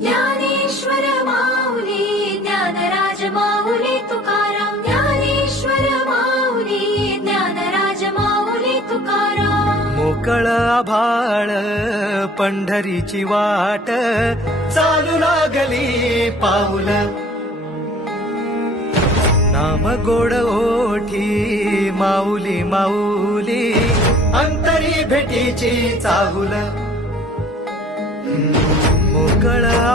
ज्ञानेश्वर माऊली ज्ञानेश्वर माऊली ज्ञानराज माहुली तुम्हाळ पंढरीची वाट चालू लागली पाऊल नाम गोड ओठी माऊली माऊली अंतरी भेटीची चाहुल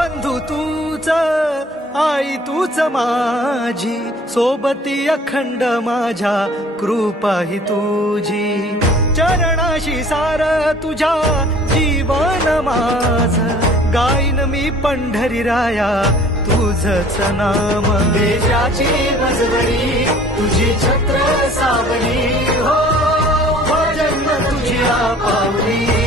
बंधु तूच आई तूच माझी सोबती अखंड माझा कृपा ही तुझी चरणाशी सार तुझा जीवन माझ गाईन मी पंढरी राया तुझ नाम देशाची मजवरी तुझी छत्र सावली हो जन्म तुझी पावली